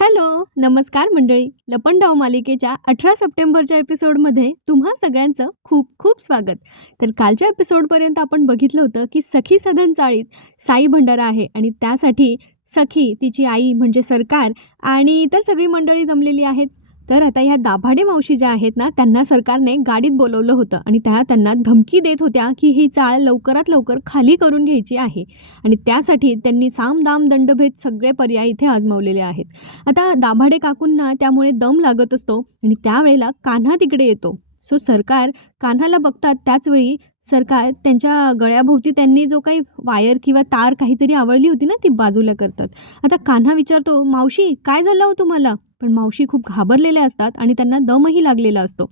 Hello नमस्कार मंडळी. लपंडाव मालिकेच्या अठरा सप्टेंबरच्या एपिसोडमध्ये तुम्हा सगळ्यांचं खूप खूप स्वागत. तर कालच्या एपिसोडपर्यंत आपण बघितलं होतं की सखी सदन चाळीत साई भंडारा आहे आणि त्यासाठी सखी तिची आई म्हणजे सरकार आणि इतर सगळी मंडळी जमलेली आहेत. तर आता ह्या दाभाडे मावशी ज्या आहेत ना त्यांना सरकारने गाडीत बोलवलं होतं आणि त्या त्यांना धमकी देत होत्या की ही चाळ लवकरात लवकर खाली करून घ्यायची आहे. आणि त्यासाठी त्यांनी साम दाम दंडभेद सगळे पर्याय इथे आजमावलेले आहेत. आता दाभाडे काकूंना त्यामुळे दम लागत असतो आणि त्यावेळेला कान्हा तिकडे येतो. सो सरकार कान्हाला बघतात त्याचवेळी सरकार त्यांच्या गळ्याभोवती त्यांनी जो काही वायर किंवा तार काहीतरी आवळली होती ना ती बाजूला करतात. आता कान्हा विचारतो मावशी काय झालं हो तुम्हाला? पण मावशी खूप घाबरलेल्या असतात आणि त्यांना दमही लागलेला असतो.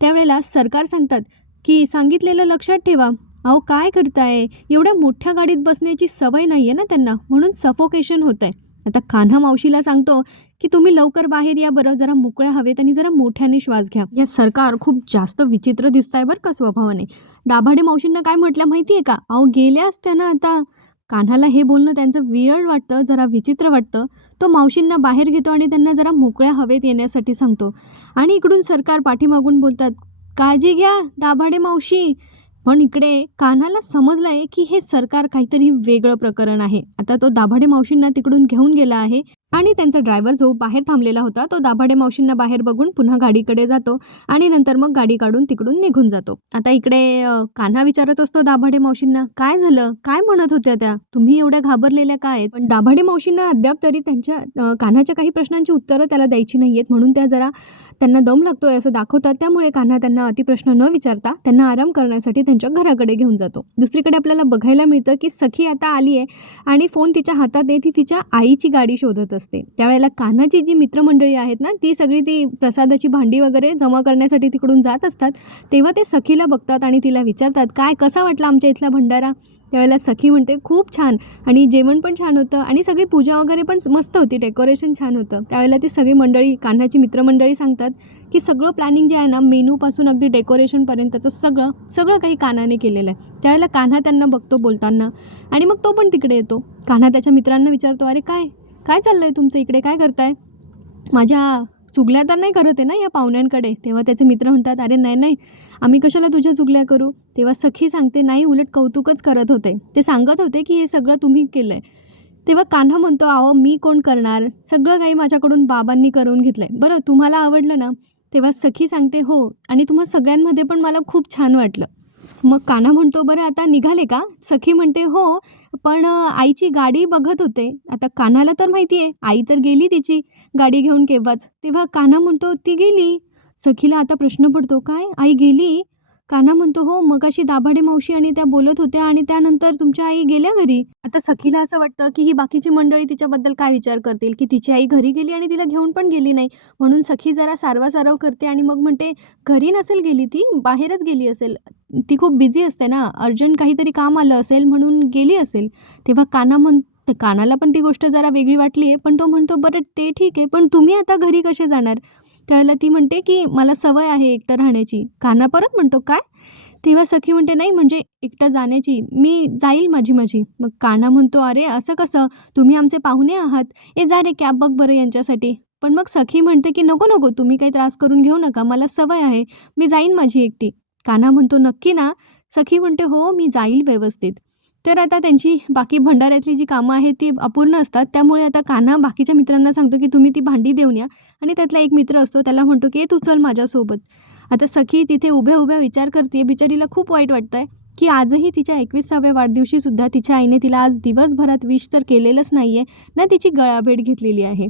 त्यावेळेला सरकार सांगतात की सांगितलेलं लक्षात ठेवा. अहो काय करताय? एवढ्या मोठ्या गाडीत बसण्याची सवय नाही आहे ना त्यांना. म्हणून सफोकेशन होतं आहे आता कान्हा मावशीला सांगतो की तुम्ही लवकर बाहेर या बरं. जरा मोकळ्या हवेत आणि जरा मोठ्याने श्वास घ्या. या सरकार खूप जास्त विचित्र दिसत आहे बरं का स्वभावाने. दाभाडे मावशींना काय म्हटलं माहिती आहे का? अहो गेल्या असत्या ना आता. कान्हाला हे बोलणं त्यांचं वियर्ड वाटतं जरा विचित्र वाटतं. तो मावशींना बाहेर घेतो आणि त्यांना जरा मोकळ्या हवेत येण्यासाठी सांगतो. आणि इकडून सरकार पाठीमागून बोलतात काळजी घ्या दाभाडे मावशी. पण इकडे कान्हाला समजलं आहे की हे सरकार काहीतरी वेगळं प्रकरण आहे. आता तो दाभाडे मावशींना तिकडून घेऊन गेला आहे. आणि त्यांचा ड्रायव्हर जो बाहेर थांबलेला होता तो दाभाडे मावशींना बाहेर बघून पुन्हा गाडीकडे जातो आणि नंतर मग गाडी काढून तिकडून निघून जातो. आता इकडे कान्हा विचारत असतो दाभाडे मावशींना काय झालं? काय म्हणत होत्या त्या? तुम्ही एवढ्या घाबरलेल्या काय पण दाभाडे मावशींना अद्याप तरी त्यांच्या कान्हाच्या काही प्रश्नांची उत्तरं त्याला द्यायची नाही आहेत म्हणून त्या जरा त्यांना दम लागतोय असं दाखवतात. त्यामुळे कान्हा त्यांना अतिप्रश्न न विचारता त्यांना आराम करण्यासाठी त्यांच्या घराकडे घेऊन जातो. दुसरीकडे आपल्याला बघायला मिळतं की सखी आता आली आहे आणि फोन तिच्या हातात आहे ती तिच्या आईची गाडी शोधत असते. असते. त्यावेळेला कान्हाची जी मित्रमंडळी आहेत ना ती सगळी ती प्रसादाची भांडी वगैरे जमा करण्यासाठी तिकडून जात असतात. तेव्हा ते सखीला बघतात आणि तिला विचारतात काय कसा वाटला आमच्या इथला भंडारा? त्यावेळेला सखी म्हणते खूप छान आणि जेवण पण छान होतं आणि सगळी पूजा वगैरे पण मस्त होती डेकोरेशन छान होतं. त्यावेळेला ती सगळी मंडळी कान्हाची मित्रमंडळी सांगतात की सगळं प्लॅनिंग जे आहे ना मेनूपासून अगदी डेकोरेशनपर्यंतचं सगळं सगळं काही कान्हाने केलेलं आहे. त्यावेळेला कान्हा त्यांना बघतो बोलताना आणि मग तो पण तिकडे येतो. कान्हा त्याच्या मित्रांना विचारतो अरे काय? काय चाललं आहे तुमचं इकडे? काय करताय? माझ्या चुगल्या तर नाही करत आहे ना या पाहुण्यांकडे. तेव्हा त्याचे मित्र म्हणतात अरे नाही नाही आम्ही कशाला तुझ्या चुगल्या करू? तेव्हा सखी सांगते नाही उलट कौतुकच करत होते. ते सांगत होते की हे सगळं तुम्ही केलं आहे तेव्हा कान्हा म्हणतो अहो मी कोण करणार? सगळं काही माझ्याकडून बाबांनी करून घेतलं आहे बरं तुम्हाला आवडलं ना? तेव्हा सखी सांगते हो आणि तुम्हा सगळ्यांमध्ये पण मला खूप छान वाटलं. मग कान्हा म्हणतो बरं आता निघाले का? सखी म्हणते हो पण आईची गाडी बघत होते. आता कान्हाला तर माहिती आहे आई तर गेली तिची गाडी घेऊन केव्हाच. तेव्हा कान्हा म्हणतो ती गेली. सखीला आता प्रश्न पडतो काय? आई गेली? कान्हा म्हणतो हो मगाशी दाभाडे मावशी आणि त्या बोलत होत्या आणि त्यानंतर तुमच्या आई गेल्या घरी. आता सखीला असं वाटतं की ही बाकीची मंडळी तिच्याबद्दल काय विचार करतील की तिची आई घरी गेली आणि तिला घेऊन पण गेली नाही. म्हणून सखी जरा सारवासारव करते आणि मग म्हणते घरी नसेल गेली ती बाहेरच गेली असेल. ती खूप बिझी असते ना अर्जंट काहीतरी काम आलं असेल म्हणून गेली असेल. तेव्हा काना म्हण कानाला पण ती गोष्ट जरा वेगळी वाटली आहे पण तो म्हणतो बरं ते ठीक आहे पण तुम्ही आता घरी कसे जाणार? त्यावेळेला ती म्हणते की मला सवय आहे एकटं राहण्याची. काना परत म्हणतो काय? तेव्हा सखी म्हणते नाही म्हणजे एकटं जाण्याची. मी जाईल माझी माझी. मग काना म्हणतो अरे असं कसं? तुम्ही आमचे पाहुणे आहात. ए जा रे कॅब बघ बरं यांच्यासाठी. पण मग सखी म्हणते की नको नको तुम्ही काही त्रास करून घेऊ नका. मला सवय आहे. मी जाईन माझी एकटी. कान्हा म्हणतो नक्की ना. सखी म्हणते हो मी जाईल व्यवस्थित. तर आता त्यांची बाकी भंडाऱ्यातली जी कामं आहेत ती अपूर्ण असतात. त्यामुळे आता कान्हा बाकीच्या मित्रांना सांगतो की तुम्ही ती भांडी देऊन या. आणि त्यातला एक मित्र असतो त्याला म्हणतो की तू चल माझ्यासोबत. आता सखी तिथे उभ्या उभ्या विचार करते. बिचारीला खूप वाईट वाटतं आहे की आजही तिच्या एकविसाव्या वाढदिवशीसुद्धा तिच्या आईने तिला आज दिवसभरात विश तर केलेलंच नाही आहे ना तिची गळाभेट घेतलेली आहे.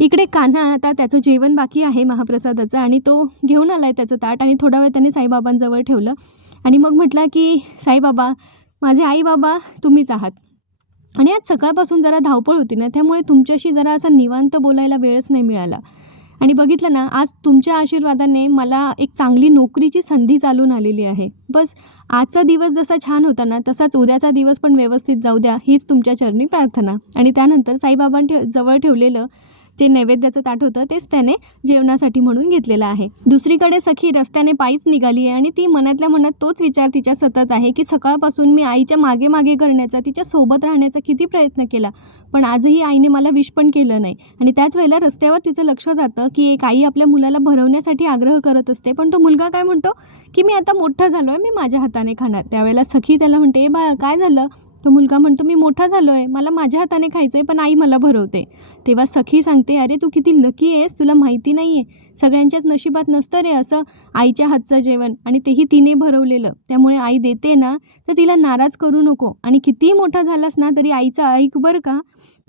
इकडे कान्हा आता त्याचं जेवण बाकी आहे महाप्रसादाचं आणि तो घेऊन आला आहे त्याचं ताट आणि थोडा वेळ त्याने साईबाबांजवळ ठेवलं. आणि मग म्हटला की साईबाबा माझे आई बाबा तुम्हीच आहात. आणि आज सकाळपासून जरा धावपळ होती ना त्यामुळे तुमच्याशी जरा असा निवांत बोलायला वेळच नाही मिळाला. आणि बघितलं ना आज तुमच्या आशीर्वादाने मला एक चांगली नोकरीची संधी चालून आलेली आहे. बस आजचा दिवस जसा छान होता ना तसाच उद्याचा दिवस पण व्यवस्थित जाऊ द्या हीच तुमच्या चरणी प्रार्थना. आणि त्यानंतर साईबाबां ठेव जवळ ठेवलेलं जे नैवेद्याचं ताट होतं तेच त्याने जेवणासाठी म्हणून घेतलेलं आहे. दुसरीकडे सखी रस्त्याने पायीच निघाली आहे आणि ती मनातल्या मनात तोच विचार तिच्या सतत आहे की सकाळपासून मी आईच्या मागे मागे करण्याचा तिच्या सोबत राहण्याचा किती प्रयत्न केला. पण आजही आईने मला विश पण केलं नाही. आणि त्याच वेळेला रस्त्यावर तिचं लक्ष जातं की एक आई आपल्या मुलाला भरवण्यासाठी आग्रह करत असते. पण तो मुलगा काय म्हणतो? की मी आता मोठा झालो आहे मी माझ्या हाताने खाणार. त्यावेळेला सखी त्याला म्हणते "ए बाळा काय झालं? तो मुलगा म्हणतो मी मोठा झालो आहे मला माझ्या हाताने खायचं आहे पण आई मला भरवते. तेव्हा सखी सांगते अरे तू किती लकी आहेस तुला माहिती नाही आहे सगळ्यांच्याच नशिबात नसतं रे असं आईच्या हातचं जेवण. आणि तेही तिने भरवलेलं. त्यामुळे आई देते ना तर तिला नाराज करू नको. आणि कितीही मोठा झालास ना तरी आईचं ऐक बरं का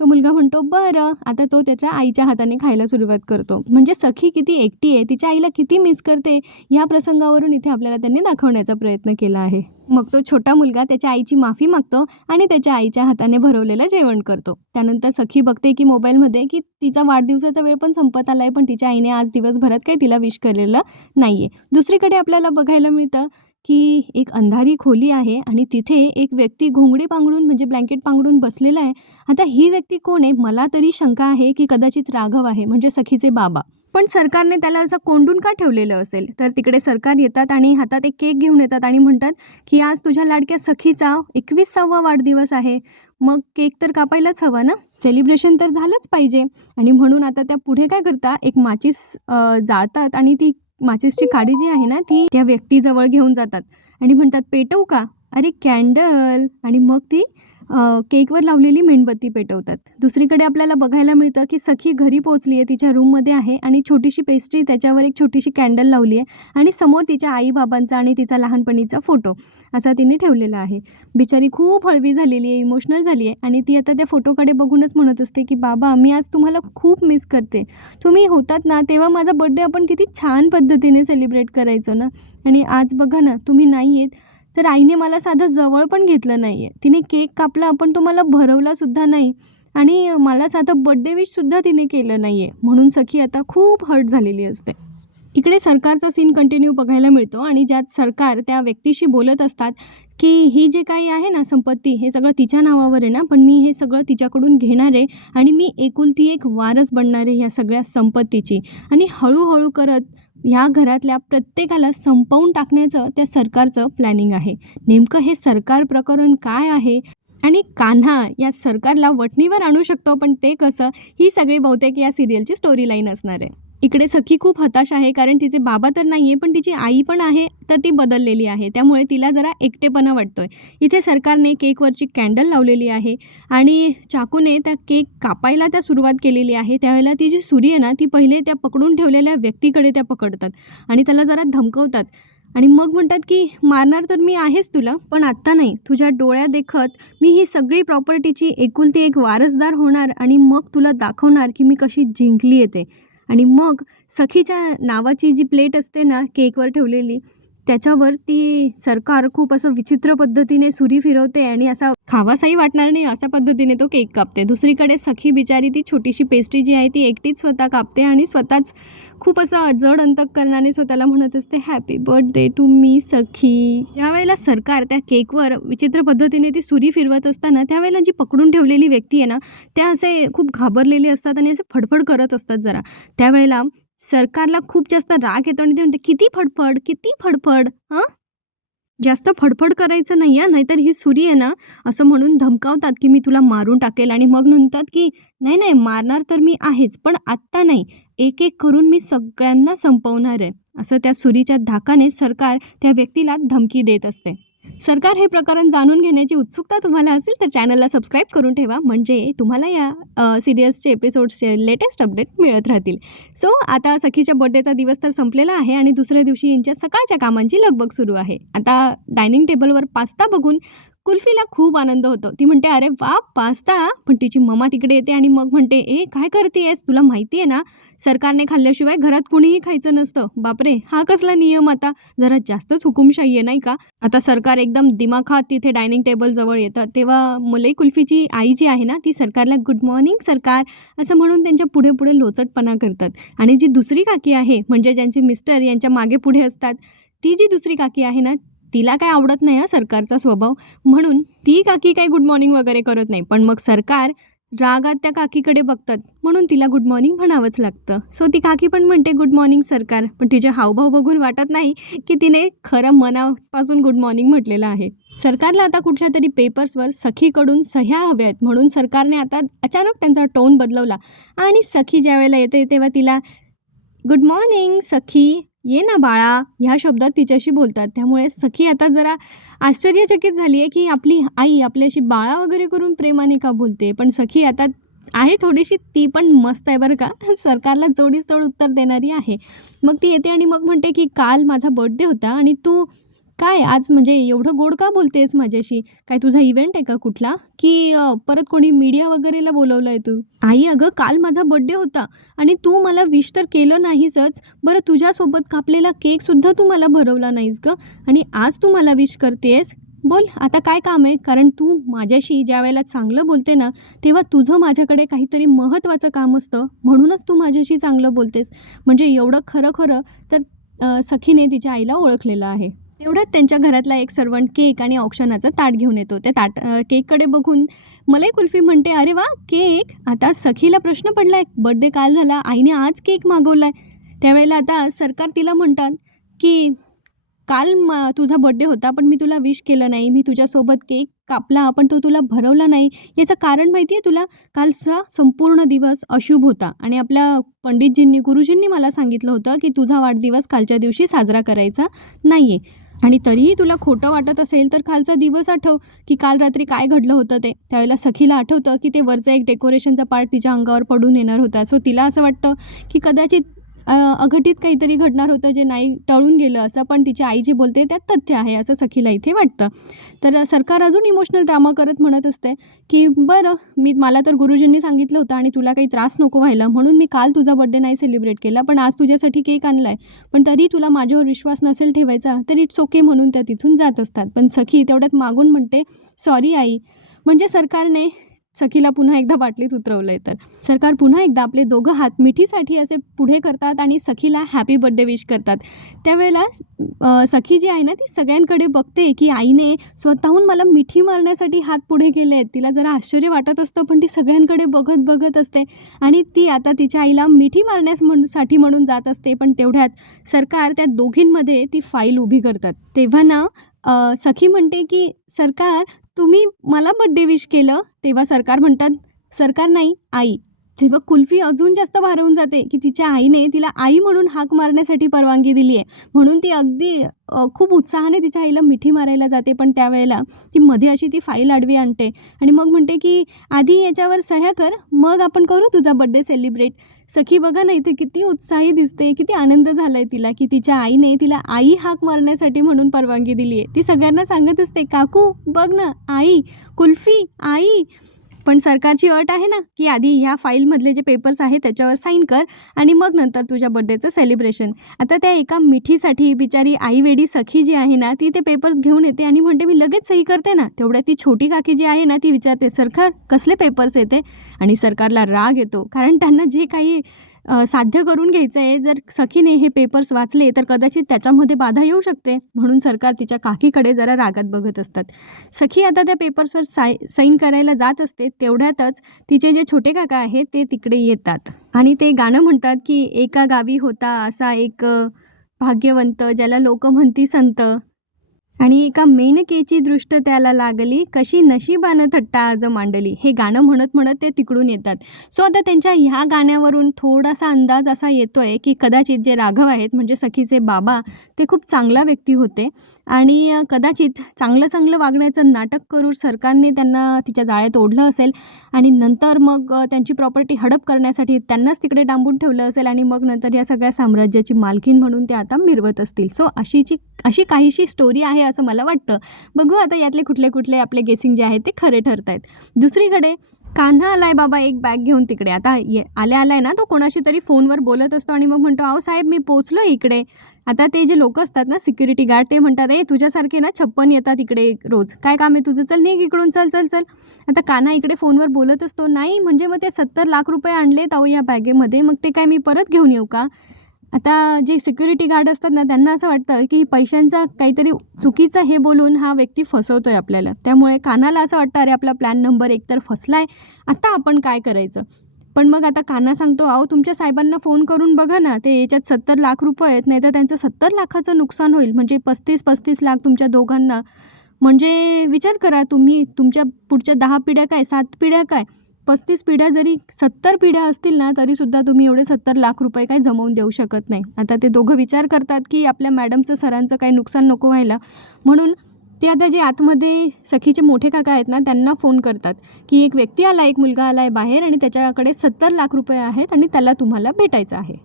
तो मुलगा म्हणतो बरं आता तो त्याच्या आईच्या हाताने खायला सुरुवात करतो. म्हणजे सखी किती एकटी आहे तिच्या आईला किती मिस करते या प्रसंगावरून इथे आपल्याला त्यांनी दाखवण्याचा प्रयत्न केला आहे. मग तो छोटा मुलगा त्याच्या आईची माफी मागतो आणि त्याच्या आईच्या हाताने भरवलेलं जेवण करतो. त्यानंतर सखी बघते की मोबाईलमध्ये की तिचा वाढदिवसाचा वेळ पण संपत आला आहे पण तिच्या आईने आज दिवसभरात काही तिला विश केलेलं नाही आहे दुसरीकडे आपल्याला बघायला मिळतं की एक अंधारी खोली आहे आणि तिथे एक व्यक्ती घोंगडी पांघरून म्हणजे ब्लँकेट पांघरून बसलेला आहे. आता ही व्यक्ती कोण आहे? मला तरी शंका आहे की कदाचित राघव आहे म्हणजे सखीचे बाबा. पण सरकारने त्याला असं कोंडून का ठेवलेलं असेल? तर तिकडे सरकार येतात आणि हातात एक केक घेऊन येतात आणि म्हणतात की आज तुझ्या लाडक्या सखीचा एकवीसावा वाढदिवस आहे. मग केक तर कापायलाच हवा ना? सेलिब्रेशन तर झालंच पाहिजे. आणि म्हणून आता त्या पुढे काय करता? एक माचीस जाळतात आणि ती माचिसची काडी जी आहे ना ती त्या व्यक्तीजवळ घेऊन जातात. आणि म्हणतात पेटवू का? अरे कॅन्डल. आणि मग ती केकवर लावलेली मेणबत्ती पेटवतात. दुसरीकडे आपल्याला बघायला मिळतं की सखी घरी पोहोचली आहे तिच्या रूममध्ये आहे आणि छोटीशी पेस्ट्री त्याच्यावर एक छोटीशी कॅन्डल लावली आहे आणि समोर तिच्या आईबाबांचा आणि तिचा लहानपणीचा फोटो. असा तिने ठेवलेला आहे. बिचारी खूप हळवी झालेली आहे इमोशनल झाली आहे आणि ती आता त्या फोटोकडे बघूनच म्हणत असते की बाबा मी आज तुम्हाला खूप मिस करते. तुम्ही होतात ना तेव्हा माझा बड्डे आपण किती छान पद्धतीने सेलिब्रेट करायचो ना? आणि आज बघा ना तुम्ही नाही आहेत तर आईने मला साधं जवळ पण घेतलं नाही आहे तिने केक कापला पण तो मला भरवलासुद्धा नाही. आणि मला साधं बड्डे विशसुद्धा तिने केलं नाही आहे म्हणून सखी आता खूप हर्ट झालेली असते. इकडे सरकारचा सीन कंटिन्यू बघायला मिळतो आणि ज्यात सरकार त्या व्यक्तीशी बोलत असतात की ही जे काही आहे ना संपत्ती हे सगळं तिच्या नावावर आहे ना पण मी हे सगळं तिच्याकडून घेणार आहे आणि मी एकुलती एक वारस बनणार आहे ह्या सगळ्या संपत्तीची. आणि हळूहळू करत ह्या घरातल्या प्रत्येकाला संपवून टाकण्याचं त्या सरकारचं प्लॅनिंग आहे. नेमकं हे सरकार प्रकरण काय आहे? आणि कान्हा या सरकारला वठणीवर आणू शकतो पण ते कसं? ही सगळी बहुतेक या सिरियलची स्टोरी लाईन असणार आहे. इकडे सखी खूप हताश आहे कारण तिचे बाबा तर नाही आहे पण तिची आई पण आहे तर ती बदललेली आहे. त्यामुळे तिला जरा एकटेपणा वाटतोय. इथे सरकारने केकवरची कॅन्डल लावलेली आहे आणि चाकूने त्या केक कापायला त्या सुरुवात केलेली आहे. त्यावेळेला ती जी सुरी आहे ना ती पहिले त्या पकडून ठेवलेल्या व्यक्तीकडे त्या पकडतात आणि त्याला जरा धमकवतात. आणि मग म्हणतात की मारणार तर मी आहेच तुला पण आत्ता नाही. तुझ्या डोळ्या देखत मी ही सगळी प्रॉपर्टीची एकुलती एक वारसदार होणार आणि मग तुला दाखवणार की मी कशी जिंकली येते आणि मग सखीच्या नावाची जी प्लेट असते ना केकवर ठेवलेली त्याच्यावर ती सरकार खूप असं विचित्र पद्धतीने सुरी फिरवते आणि असा खावासाही वाटणार नाही अशा पद्धतीने तो केक कापते. दुसरीकडे सखी बिचारी ती छोटीशी पेस्ट्री जी आहे ती एकटीच स्वतः कापते आणि स्वतःच खूप असं जड अंतकरणाने स्वतःला म्हणत असते हॅपी बर्थडे टू मी सखी. ज्यावेळेला सरकार त्या केकवर विचित्र पद्धतीने ती सुरी फिरवत असताना त्यावेळेला जी पकडून ठेवलेली व्यक्ती आहे ना त्या असे खूप घाबरलेले असतात आणि असे फडफड करत असतात जरा. त्यावेळेला सरकारला खूप जास्त राग येतो आणि ते म्हणते किती फडफड किती फडफड हां? जास्त फडफड करायचं नाही आहे नाहीतर ही सुरी आहे ना असं म्हणून धमकावतात की मी तुला मारून टाकेल आणि मग म्हणतात की नाही नाही मारणार तर मी आहेच पण आत्ता नाही. एक एक करून मी सगळ्यांना संपवणार आहे. असं त्या सुरीच्या धाकाने सरकार त्या व्यक्तीला धमकी देत असते. सरकार हे प्रकरण जाणून घेण्याची उत्सुकता तुम्हाला असेल तर चॅनलला सबस्क्राईब करून ठेवा. म्हणजे तुम्हाला या सिरियल्सचे एपिसोड्सचे लेटेस्ट अपडेट मिळत राहतील. सो आता सखीच्या बड्डेचा दिवस तर संपलेला आहे आणि दुसऱ्या दिवशी यांच्या सकाळच्या कामांची लगबग सुरू आहे. आता डायनिंग टेबलवर पास्ता बघून कुल्फीला खूप आनंद होतो. ती म्हणते अरे वा पास्ता. पण तिची ममा तिकडे येते आणि मग म्हणते ए काय करतेयस? तुला माहिती आहे ना सरकारने खाल्ल्याशिवाय घरात कुणीही खायचं नसतं. बापरे हा कसला नियम आता? जरा जास्तच हुकुमशाही आहे नाही का? आता सरकार एकदम दिमाखात तिथे डायनिंग टेबल जवळ येतं. तेव्हा मलई कुल्फीची आई जी आहे ना ती सरकारला गुड मॉर्निंग सरकार. असं म्हणून त्यांच्या पुढे पुढे लोचटपणा करतात. आणि जी दुसरी काकी आहे म्हणजे ज्यांचे मिस्टर यांच्या मागे पुढे असतात ती जी दुसरी काकी आहे ना तिला काय आवडत नाही हा सरकारचा स्वभाव. म्हणून ती काकी काही गुड मॉर्निंग वगैरे करत नाही पण मग सरकार रागात त्या काकीकडे बघतात. म्हणून तिला गुड मॉर्निंग म्हणावंच लागतं. सो ती काकी पण म्हणते गुड मॉर्निंग सरकार. पण तिचे हावभाव बघून वाटत नाही की तिने खरं मनापासून गुड मॉर्निंग म्हटलेलं आहे. सरकारला आता कुठल्या तरी पेपर्सवर सखीकडून सह्या हव्या आहेत. म्हणून सरकारने आता अचानक त्यांचा टोन बदलवला. आणि सखी ज्या वेळेला येते तेव्हा तिला गुड मॉर्निंग सखी. ये ना बाळा ह्या शब्दात तिच्याशी बोलतात. त्यामुळे सखी आता जरा आश्चर्यचकित झाली आहे की आपली आई आपल्याशी बाळा वगैरे करून प्रेमाने का बोलते? पण सखी आता आहे थोडीशी ती पण मस्त आहे बरं का. सरकारला जोडीच तोड उत्तर देणारी आहे. मग ती येते आणि मग म्हणते की काल माझा बर्थडे होता आणि तू काय आज म्हणजे एवढं गोड का बोलतेस माझ्याशी? काय तुझा इव्हेंट आहे का कुठला? की परत कोणी मीडिया वगैरेला बोलवलं आहे तू? आई अगं काल माझा बड्डे होता आणि तू मला विश तर केलं नाहीसच. बरं तुझ्यासोबत कापलेला केकसुद्धा तू मला भरवला नाहीस गं. आणि आज तू मला विश करतेस बोल आता काय काम आहे? कारण तू माझ्याशी ज्या वेळेला चांगलं बोलते ना तेव्हा तुझं माझ्याकडे काहीतरी महत्त्वाचं काम असतं. म्हणूनच तू माझ्याशी चांगलं बोलतेस. म्हणजे एवढं खरं खरं तर सखीने तिच्या आईला ओळखलेलं आहे. तेवढ्यात त्यांच्या घरातला एक सर्वंट केक आणि औक्षणाचं ताट घेऊन येतो. त्या ताट केककडे बघून मलाई कुल्फी म्हणते अरे वा केक! आता सखीला प्रश्न पडला आहे बर्थडे काल झाला आईने आज केक मागवला आहे त्यावेळेला आता सरकार तिला म्हणतात की काल म तुझा बड्डे होता पण मी तुला विश केलं नाही. मी तुझ्यासोबत केक कापला पण तो तुला भरवला नाही. याचं कारण माहिती आहे तुला? कालचा संपूर्ण दिवस अशुभ होता. आणि आपल्या पंडितजींनी गुरुजींनी मला सांगितलं होतं की तुझा वाढदिवस कालच्या दिवशी साजरा करायचा नाही आहे आणि तरीही तुला खोटं वाटत असेल तर कालचा दिवस आठव की काल रात्री काय घडलं होतं ते. त्यावेळेला सखीला आठवतं की ते वरचं एक डेकोरेशनचा पार्ट तिच्या अंगावर पडून येणार होता. सो तिला असं वाटतं की कदाचित अघटित काहीतरी घडणार होतं जे नाही टळून गेलं असं पण तिची आई जी बोलते त्यात तथ्य आहे असं सखीला इथे वाटतं. तर सरकार अजून इमोशनल ड्रामा करत म्हणत असते की बरं मी मला तर गुरुजींनी सांगितलं होतं आणि तुला काही त्रास नको व्हायला म्हणून मी काल तुझा बड्डे नाही सेलिब्रेट केला पण आज तुझ्यासाठी केक आणला आहे पण तरी तुला माझ्यावर विश्वास नसेल ठेवायचा तर इट्स ओके म्हणून त्या तिथून जात असतात. पण सखी तेवढ्यात मागून म्हणते सॉरी आई. म्हणजे सरकारने सखीला पुन्हा एकदा बाटलीत उतरवलं आहे तर. सरकार पुन्हा एकदा आपले दोघं हात मिठीसाठी असे पुढे करतात आणि सखीला हॅपी बर्थडे विश करतात. त्यावेळेला सखी जी आहे ना ती सगळ्यांकडे बघते की आईने स्वतःहून मला मिठी मारण्यासाठी हात पुढे केले आहेत. तिला जरा आश्चर्य वाटत असतं पण ती सगळ्यांकडे बघत बघत असते. आणि ती आता तिच्या आईला मिठी मारण्यास म्हणून साठी म्हणून जात असते पण तेवढ्यात सरकार त्या दोघींमध्ये ती फाईल उभी करतात. तेव्हा ना सखी म्हणते की सरकार तुम्ही मला बड्डे विश केलं तेव्हा सरकार म्हणतात सरकार नाही आई. तेव्हा कुल्फी अजून जास्त भारावून जाते की तिच्या आईने तिला आई म्हणून हाक मारण्यासाठी परवानगी दिली आहे म्हणून ती अगदी खूप उत्साहाने तिच्या आईला मिठी मारायला जाते पण त्यावेळेला ती मध्ये अशी ती फाईल आडवी आणते. आणि मग म्हणते की आधी याच्यावर सह्या कर मग आपण करू तुझा बड्डे सेलिब्रेट सखी बघा ना इथे किती उत्साही दिसते किती आनंद झाला आहे तिला की तिच्या आईने तिला आई हाक मारण्यासाठी म्हणून परवानगी दिली आहे ती सगळ्यांना सांगत असते काकू बघ ना आई कुल्फी आई पण सरकारची अट आहे ना की आधी ह्या फाईलमधले जे पेपर्स आहेत त्याच्यावर साईन कर आणि मग नंतर तुझ्या बड्डेचं सेलिब्रेशन आता त्या एका मिठीसाठी बिचारी आई वेडी सखी जी आहे ना ती ते पेपर्स घेऊन येते आणि म्हणते मी लगेच सही करते ना. तेवढ्या ती छोटी काकी जी आहे ना ती विचारते सरकार कसले पेपर्स येते? आणि सरकारला राग येतो कारण त्यांना जे काही साध्य करून घ्यायचं आहे जर सखीने हे पेपर्स वाचले तर कदाचित त्याच्यामध्ये बाधा येऊ शकते. म्हणून सरकार तिच्या काकीकडे जरा रागात बघत असतात. सखी आता त्या पेपर्सवर साय साईन करायला जात असते. तेवढ्यातच तिचे जे छोटे काका आहेत ते तिकडे येतात. आणि ते गाणं म्हणतात की एका गावी होता असा एक भाग्यवंत ज्याला लोक म्हणती संत. आणि एका मेनकेची दृष्ट त्याला लागली कशी नशिबानं थट्टा आज मांडली. हे गाणं म्हणत म्हणत ते तिकडून येतात. सो आता त्यांच्या ह्या गाण्यावरून थोडासा अंदाज असा येतोय की कदाचित जे राघव आहेत म्हणजे सखीचे बाबा ते खूप चांगला व्यक्ती होते. आणि कदाचित चांगलं चांगलं वागण्याचं नाटक करून सरकारने त्यांना तिच्या जाळ्यात ओढलं असेल आणि नंतर मग त्यांची प्रॉपर्टी हडप करण्यासाठी त्यांनाच तिकडे डांबून ठेवलं असेल आणि मग नंतर या सगळ्या साम्राज्याची मालकीन म्हणून ते आता मिरवत असतील. सो अशीची अशी काहीशी स्टोरी आहे असं मला वाटतं. बघू आता यातले कुठले कुठले आपले गेसिंग जे आहेत ते खरे ठरत आहेत दुसरीकडे कान्हा आलाय बाबा एक बॅग घेऊन तिकडे. आता ये आल्या आलाय ना तो कोणाशी तरी फोनवर बोलत असतो आणि मग म्हणतो अहो साहेब मी पोचलो इकडे. आता ते जे लोक असतात ना सिक्युरिटी गार्ड ते म्हणतात ए तुझ्यासारखे ना छप्पन येतात इकडे रोज. काय काम आहे तुझं? चल निघ इकडून चल चल चल. आता कान्हा इकडे फोनवर बोलत असतो नाही म्हणजे मग ते सत्तर लाख रुपये आणले अहो या बॅगेमध्ये मग ते काय मी परत घेऊन येऊ का? आता जे सिक्युरिटी गार्ड असतात ना त्यांना असं वाटतं की पैशांचा काहीतरी चुकीचं हे बोलून हा व्यक्ती फसवतो आहे आपल्याला. त्यामुळे कानाला असं वाटतं अरे आपला प्लॅन नंबर एक तर फसला आहे आता आपण काय करायचं? पण मग आता काना सांगतो अहो तुमच्या साहेबांना फोन करून बघा ना ते याच्यात सत्तर लाख रुपये आहेत नाही तर त्यांचं सत्तर लाखाचं नुकसान होईल. म्हणजे पस्तीस पस्तीस लाख तुमच्या दोघांना. म्हणजे विचार करा तुम्ही तुमच्या पुढच्या दहा पिढ्या काय सात पिढ्या काय? पस्तीस पिढ्या जरी सत्तर पिढ्या असतील ना तरीसुद्धा तुम्ही एवढे सत्तर लाख रुपये काही जमवून देऊ शकत नाही. आता ते दोघं विचार करतात की आपल्या मॅडमचं सरांचं काही नुकसान नको व्हायला. म्हणून ते आता जे आतमध्ये सखीचे मोठे काका आहेत ना त्यांना फोन करतात की एक व्यक्ती आला एक मुलगा आला आहे बाहेर आणि त्याच्याकडे सत्तर लाख रुपये आहेत आणि त्याला तुम्हाला भेटायचं आहे.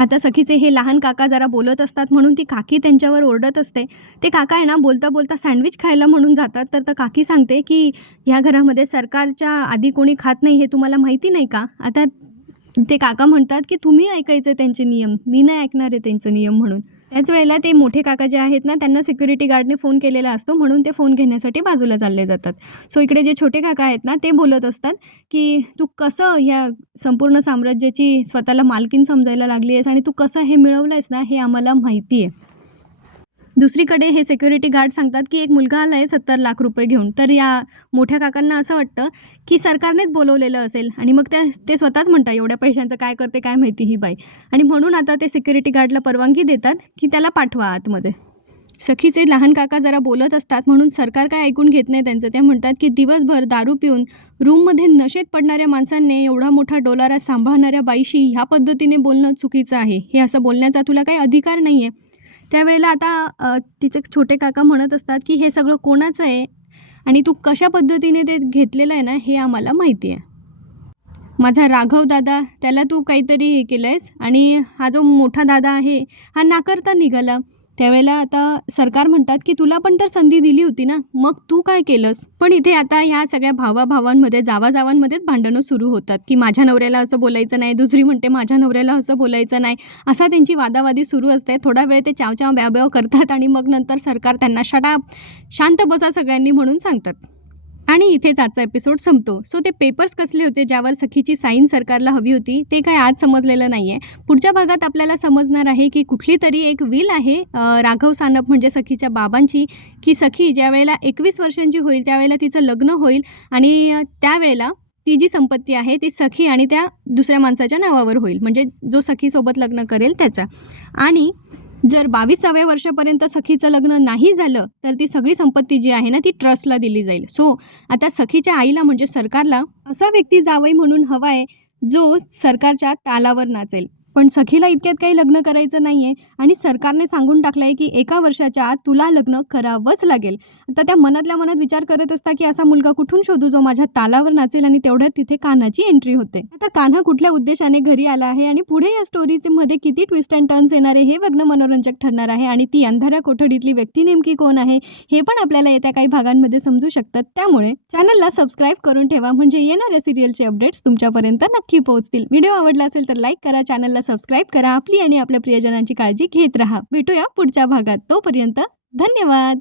आता सखीचे हे लहान काका जरा बोलत असतात म्हणून ती काकी त्यांच्यावर ओरडत असते. ते काका आहे ना बोलता बोलता सँडविच खायला म्हणून जातात. तर तर काकी सांगते की ह्या घरामध्ये सरकारच्या आधी कोणी खात नाही हे तुम्हाला माहिती नाही का? आता ते काका म्हणतात की तुम्ही ऐकायचं त्यांचे नियम. मी नाही ऐकणार आहे त्यांचे नियम म्हणून. त्याच वेळेला ते मोठे काका जे आहेत ना त्यांना सिक्युरिटी गार्डने फोन केलेला असतो. म्हणून ते फोन घेण्यासाठी बाजूला चालले जातात. सो इकडे जे छोटे काका आहेत ना ते बोलत असतात की तू कसं ह्या संपूर्ण साम्राज्याची स्वतःला मालकीन समजायला लागली आहेस आणि तू कसं हे मिळवलं आहेस ना हे आम्हाला माहिती आहे दुसरीकडे हे सिक्युरिटी गार्ड सांगतात की एक मुलगा आला आहे सत्तर लाख रुपये घेऊन. तर या मोठ्या काकांना असं वाटतं की सरकारनेच बोलवलेलं असेल आणि मग त्या ते स्वतःच म्हणतात एवढ्या पैशांचं काय करते काय माहिती ही बाई. आणि म्हणून आता ते सिक्युरिटी गार्डला परवानगी देतात की त्याला पाठवा आतमध्ये. सखीचे लहान काका जरा बोलत असतात म्हणून सरकार काय ऐकून घेत नाही त्यांचं. त्या म्हणतात की दिवसभर दारू पिऊन रूममध्ये नशेत पडणाऱ्या माणसांनी एवढा मोठा डोलारा सांभाळणाऱ्या बाईशी ह्या पद्धतीने बोलणं चुकीचं आहे. हे असं बोलण्याचा तुला काही अधिकार नाही आहे त्यावेळेला आता तिचे छोटे काका म्हणत असतात की हे सगळं कोणाचं आहे आणि तू कशा पद्धतीने ते घेतलेलं आहे ना हे आम्हाला माहिती आहे. माझा राघव दादा त्याला तू काहीतरी हे केलं आहेस आणि हा जो मोठा दादा आहे हा नाकारता निघाला. त्यावेळेला आता सरकार म्हणतात की तुला पण तर संधी दिली होती ना. मग तू काय केलंस? पण इथे आता ह्या सगळ्या भावाभावांमध्ये जावाजावांमध्येच भांडणं सुरू होतात की माझ्या नवऱ्याला असं बोलायचं नाही दुसरी म्हणते माझ्या नवऱ्याला असं बोलायचं नाही. असा त्यांची वादावादी सुरू असते. थोडा वेळ ते चाव चाव ब्याव ब्याव करतात आणि मग नंतर सरकार त्यांना शटाप शांत बसा सगळ्यांनी म्हणून सांगतात. आणि इथेच आजचा एपिसोड संपतो. सो ते पेपर्स कसले होते ज्यावर सखीची साईन सरकारला हवी होती ते काय आज समजलेलं नाही आहे पुढच्या भागात आपल्याला समजणार आहे की कुठली तरी एक विल आहे राघव सानप म्हणजे सखीच्या बाबांची की सखी ज्या वेळेला एकवीस वर्षांची होईल त्यावेळेला तिचं लग्न होईल आणि त्यावेळेला ती जी संपत्ती आहे ती सखी आणि त्या दुसऱ्या माणसाच्या नावावर होईल. म्हणजे जो सखीसोबत लग्न करेल त्याचा. आणि जर बावीसाव्या वर्षापर्यंत सखीचं लग्न नाही झालं तर ती सगळी संपत्ती जी आहे ना ती ट्रस्टला दिली जाईल. सो आता सखीच्या आईला म्हणजे सरकारला असा व्यक्ती जावई म्हणून हवा आहे जो सरकारच्या तालावर नाचेल. पण सखीला इतक्यात काही लग्न करायचं नाही आहे आणि सरकारने सांगून टाकलं आहे की एका वर्षाच्या आत तुला लग्न करावंच लागेल. आता त्या मनातल्या मनात विचार करत असता की असा मुलगा कुठून शोधू जो माझ्या तालावर नाचेल आणि तेवढ्यात तिथे कान्हाची एंट्री होते. आता कान्हा कुठल्या उद्देशाने घरी आला आहे आणि पुढे या स्टोरीचे मध्ये किती ट्विस्ट अँड टर्न्स येणार आहे हे बघणं मनोरंजक ठरणार आहे आणि ती अंधाऱ्या कोठडीतली व्यक्ती नेमकी कोण आहे हे पण आपल्याला येत्या काही भागांमध्ये समजू शकतात. त्यामुळे चॅनलला सबस्क्राईब करून ठेवा. म्हणजे येणाऱ्या सिरियलचे अपडेट्स तुमच्यापर्यंत नक्की पोहोचतील. व्हिडिओ आवडला असेल तर लाईक करा. चॅनलला चॅनलला सबस्क्राईब करा आपली आणि आपल्या प्रियजनांची काळजी घेत राहा. भेटूया पुढच्या भागात. तोपर्यंत धन्यवाद.